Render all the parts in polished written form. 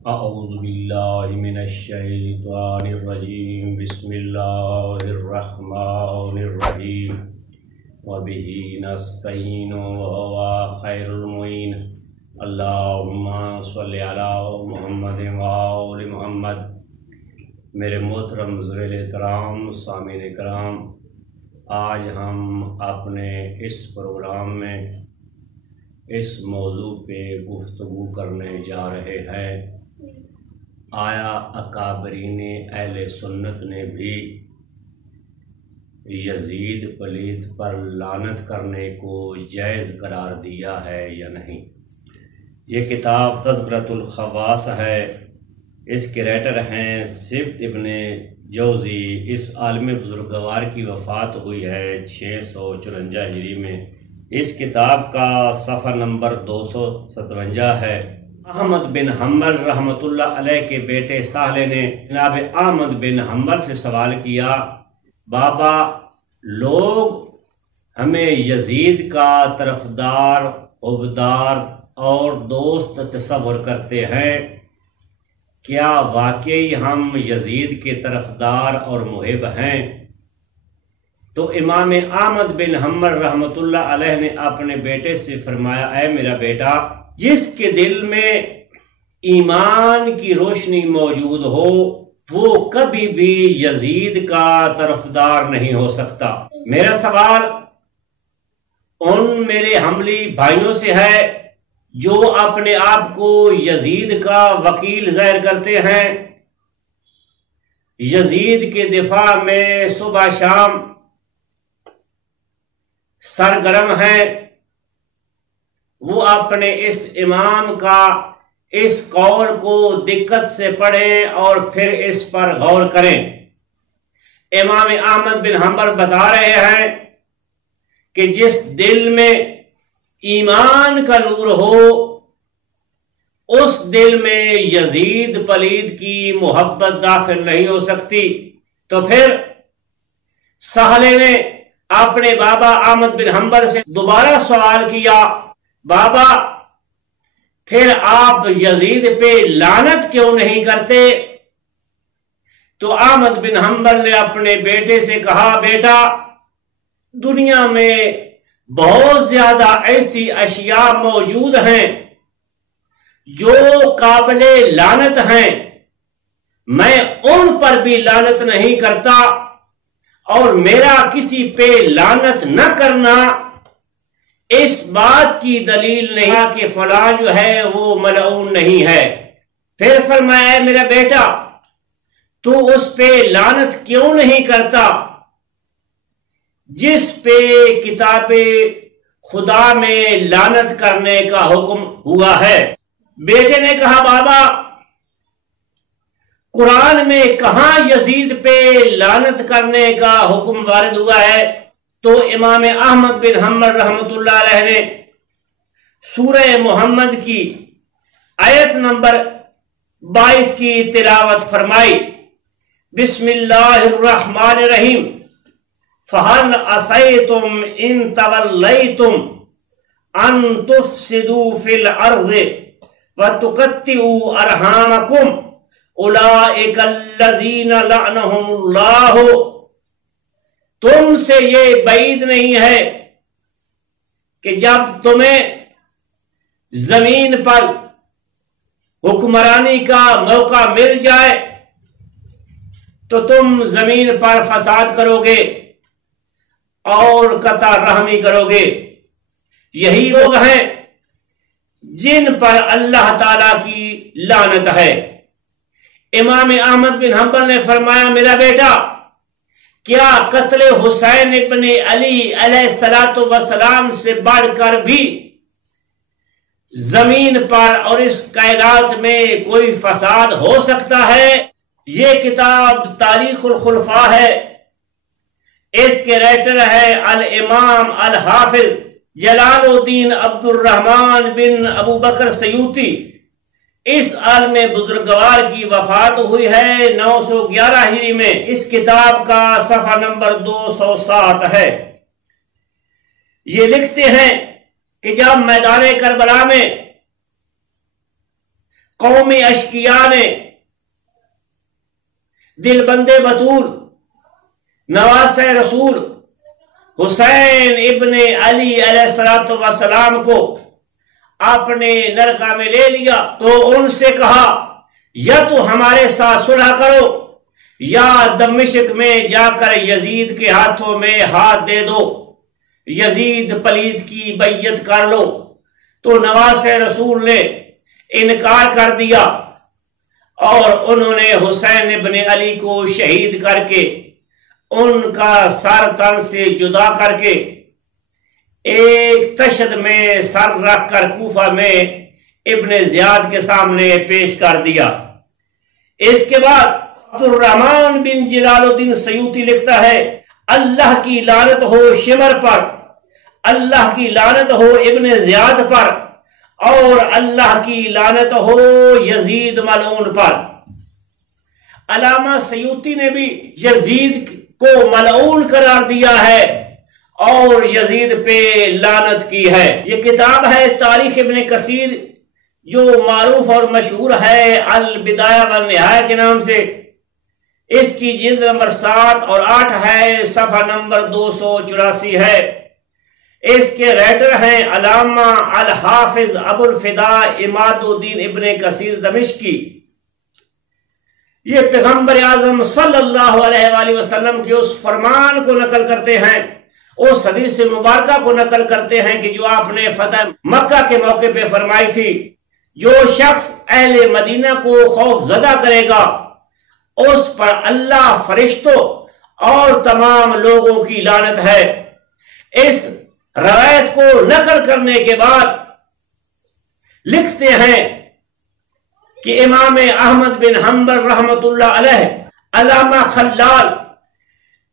اعوذ باللہ من الشیطان الرجیم بسم اللہ الرحمن الرحیم وبہ نستعین وہو خیر المعین اللہم صلی علی محمد وآل محمد۔ میرے محترم ذویل احترام سامعین کرام، آج ہم اپنے اس پروگرام میں اس موضوع پہ گفتگو کرنے جا رہے ہیں، آیا اکابرین اہل سنت نے بھی یزید پلیت پر لعنت کرنے کو جائز قرار دیا ہے یا نہیں؟ یہ کتاب تذکرۃ الخواص ہے، اس کے رائٹر ہیں سبت ابن جوزی۔ اس عالم بزرگوار کی وفات ہوئی ہے 654 ہجری میں۔ اس کتاب کا صفحہ نمبر 257 ہے۔ احمد بن حنبل رحمۃ اللہ علیہ کے بیٹے سہل نے جناب احمد بن حنبل سے سوال کیا، بابا لوگ ہمیں یزید کا طرفدار، عبدار اور دوست تصور کرتے ہیں، کیا واقعی ہم یزید کے طرفدار اور محب ہیں؟ تو امام احمد بن حنبل رحمۃ اللہ علیہ نے اپنے بیٹے سے فرمایا، اے میرا بیٹا، جس کے دل میں ایمان کی روشنی موجود ہو وہ کبھی بھی یزید کا طرفدار نہیں ہو سکتا۔ میرا سوال ان میرے حملی بھائیوں سے ہے جو اپنے آپ کو یزید کا وکیل ظاہر کرتے ہیں، یزید کے دفاع میں صبح شام سرگرم ہیں، وہ اپنے اس امام کا اس قول کو دقت سے پڑھیں اور پھر اس پر غور کریں۔ امام احمد بن حنبل بتا رہے ہیں کہ جس دل میں ایمان کا نور ہو اس دل میں یزید پلید کی محبت داخل نہیں ہو سکتی۔ تو پھر سہل نے اپنے بابا احمد بن حنبل سے دوبارہ سوال کیا، بابا پھر آپ یزید پہ لعنت کیوں نہیں کرتے؟ تو احمد بن حنبل نے اپنے بیٹے سے کہا، بیٹا دنیا میں بہت زیادہ ایسی اشیاء موجود ہیں جو قابل لعنت ہیں، میں ان پر بھی لعنت نہیں کرتا، اور میرا کسی پہ لعنت نہ کرنا اس بات کی دلیل نہیں کہ فلاں جو ہے وہ ملعون نہیں ہے۔ پھر فرمایا، میرا بیٹا تو اس پہ لعنت کیوں نہیں کرتا جس پہ کتاب خدا میں لعنت کرنے کا حکم ہوا ہے؟ بیٹے نے کہا، بابا قرآن میں کہاں یزید پہ لعنت کرنے کا حکم وارد ہوا ہے؟ تو امام احمد بن حنبل رحمۃ اللہ علیہ نے سورہ محمد کی آیت نمبر 22 کی تلاوت فرمائی، بسم اللہ الرحمن الرحیم، فَهَلْ عَصَيْتُمْ إِن تَوَلَّيْتُمْ أَن تُفْسِدُوا فِي الْأَرْضِ وَتُقَطِّعُوا أَرْحَامَكُمْ أُولَئِكَ الَّذِينَ لَعَنَهُمُ اللَّهُ۔ تم سے یہ بعید نہیں ہے کہ جب تمہیں زمین پر حکمرانی کا موقع مل جائے تو تم زمین پر فساد کرو گے اور قطع رحمی کرو گے۔ یہی لوگ ہیں جن پر اللہ تعالی کی لعنت ہے۔ امام احمد بن حنبل نے فرمایا، میرا بیٹا کیا قتل حسین ابن علی علیہ السلام سے بڑھ کر بھی زمین پر اور اس کائنات میں کوئی فساد ہو سکتا ہے؟ یہ کتاب تاریخ الخلفاء ہے، اس کے رائٹر ہے الامام الحافظ جلال الدین عبد الرحمن بن ابو بکر سیوطی۔ اس عالم بزرگوار کی وفات ہوئی ہے 911 ہجری میں۔ اس کتاب کا صفحہ نمبر 207 ہے۔ یہ لکھتے ہیں کہ جب میدان کربلا میں قومی اشقیاء نے دل بندے بطول نواز رسول حسین ابن علی علیہ السلام کو اپنے نرگاہ میں لے لیا تو ان سے کہا یا تو ہمارے ساتھ صلح کرو یا دمشق میں جا کر یزید کے ہاتھوں میں ہاتھ دے دو، یزید پلید کی بیعت کر لو۔ تو نواز رسول نے انکار کر دیا اور انہوں نے حسین ابن علی کو شہید کر کے ان کا سر تن سے جدا کر کے ایک تشت میں سر رکھ کر کوفہ میں ابن زیاد کے سامنے پیش کر دیا۔ اس کے بعد عبد الرحمن بن جلال الدین سیوطی لکھتا ہے اللہ کی لعنت ہو شمر پر، اللہ کی لعنت ہو ابن زیاد پر، اور اللہ کی لعنت ہو یزید ملعون پر۔ علامہ سیوطی نے بھی یزید کو ملعون قرار دیا ہے اور یزید پہ لعنت کی ہے۔ یہ کتاب ہے تاریخ ابن کثیر جو معروف اور مشہور ہے البدایہ والنہایہ کے نام سے۔ اس کی جلد نمبر 7 اور 8 ہے، صفحہ نمبر 284 ہے۔ اس کے رائٹر ہیں علامہ الحافظ ابو الفداء عماد الدین ابن کثیر دمشقی۔ یہ پیغمبر اعظم صلی اللہ علیہ وآلہ وسلم کے اس فرمان کو نقل کرتے ہیں، اس حدیث مبارکہ کو نقل کرتے ہیں کہ جو آپ نے فتح مکہ کے موقع پہ فرمائی تھی، جو شخص اہل مدینہ کو خوف زدہ کرے گا اس پر اللہ، فرشتوں اور تمام لوگوں کی لعنت ہے۔ اس روایت کو نقل کرنے کے بعد لکھتے ہیں کہ امام احمد بن حنبل رحمت اللہ علیہ، علامہ خلال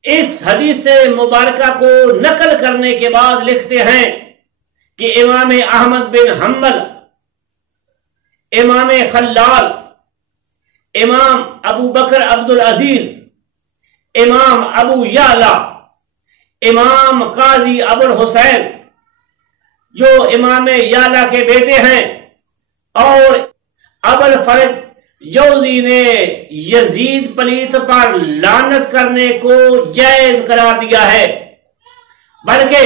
اس حدیث مبارکہ کو نقل کرنے کے بعد لکھتے ہیں کہ امام احمد بن حنبل، امام خلال، امام ابو بکر عبدالعزیز، امام ابو یعلا، امام قاضی ابو الحسین جو امام یعلا کے بیٹے ہیں، اور ابو الفرج جوزی نے یزید پلیت پر لعنت کرنے کو جائز قرار دیا ہے، بلکہ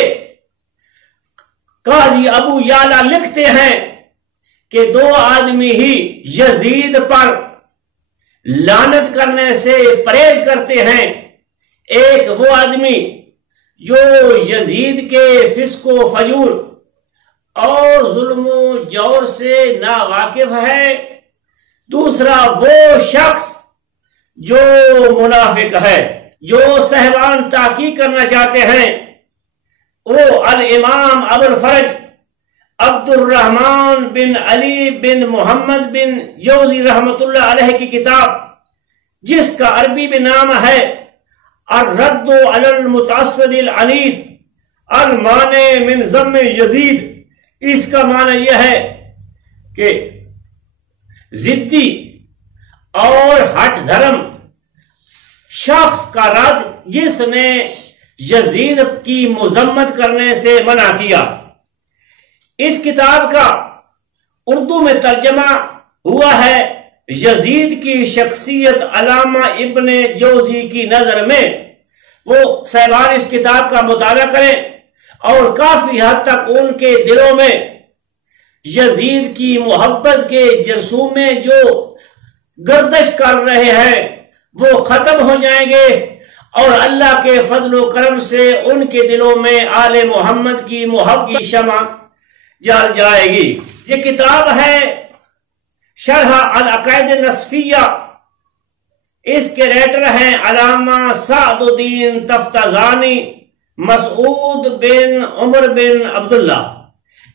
قاضی ابو یعلا لکھتے ہیں کہ 2 آدمی ہی یزید پر لعنت کرنے سے پرہیز کرتے ہیں۔ ایک وہ آدمی جو یزید کے فسق و فجور اور ظلم و جور سے ناواقف ہے، دوسرا وہ شخص جو منافق ہے۔ جو صاحبان تحقیق کرنا چاہتے ہیں وہ الامام ابو الفرج عبد الرحمن بن علی بن محمد بن جوزی رحمت اللہ علیہ کی کتاب جس کا عربی میں نام ہے الرد علی المتعصب العنید المانع من ذم یزید، اس کا معنی یہ ہے کہ ضدی اور ہٹ دھرم شخص کا رد جس نے یزید کی مذمت کرنے سے منع کیا۔ اس کتاب کا اردو میں ترجمہ ہوا ہے یزید کی شخصیت علامہ ابن جوزی کی نظر میں۔ وہ صاحبان اس کتاب کا مطالعہ کریں اور کافی حد تک ان کے دلوں میں یزید کی محبت کے جرثومے جو گردش کر رہے ہیں وہ ختم ہو جائیں گے، اور اللہ کے فضل و کرم سے ان کے دلوں میں آل محمد کی محبت کی شمع جل جائے گی۔ یہ کتاب ہے شرح العقائد النصفیہ، اس کے رائٹر ہیں علامہ سعد الدین تفتازانی مسعود بن عمر بن عبداللہ۔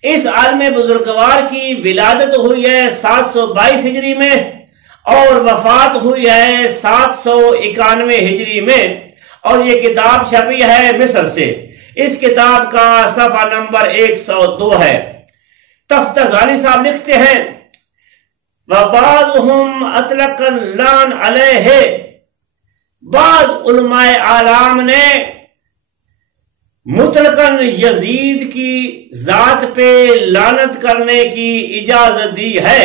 اس عالم بزرگوار کی ولادت ہوئی ہے 722 ہجری میں اور وفات ہوئی ہے 791 ہجری میں، اور یہ کتاب چھپی ہے مصر سے۔ اس کتاب کا صفحہ نمبر 102 ہے۔ تفتازانی صاحب لکھتے ہیں وَبَعْضُهُمْ أَطْلَقَ اللَّعْنَ عَلَيْهِ، بعض علماء اعلام نے مطلقاً یزید کی ذات پہ لعنت کرنے کی اجازت دی ہے،